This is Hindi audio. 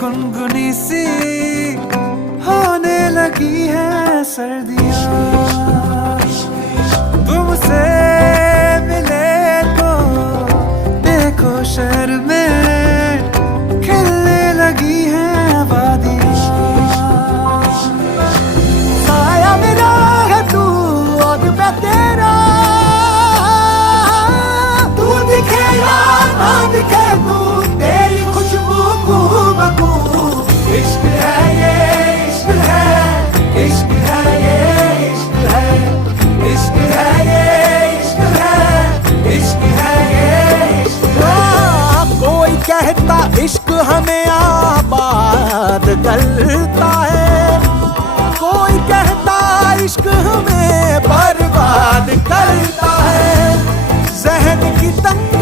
गुनगुनी सी होने लगी है सर्दियाँ। तुमसे मिले तो देखो शहर में खिलने लगी है वादियाँ। साया मेरा है तू और मैं तेरा, तू दिखे या ना दिखे तू, तेरी खुशबू बू इश्क है ये इश्क है, इश्क है ये इश्क है, इश्क है ये इश्क है, इश्क है ये इश्क है। कोई कहता इश्क हमें आबाद करता है, कोई कहता इश्क हमें बर्बाद करता है। जहन की तंग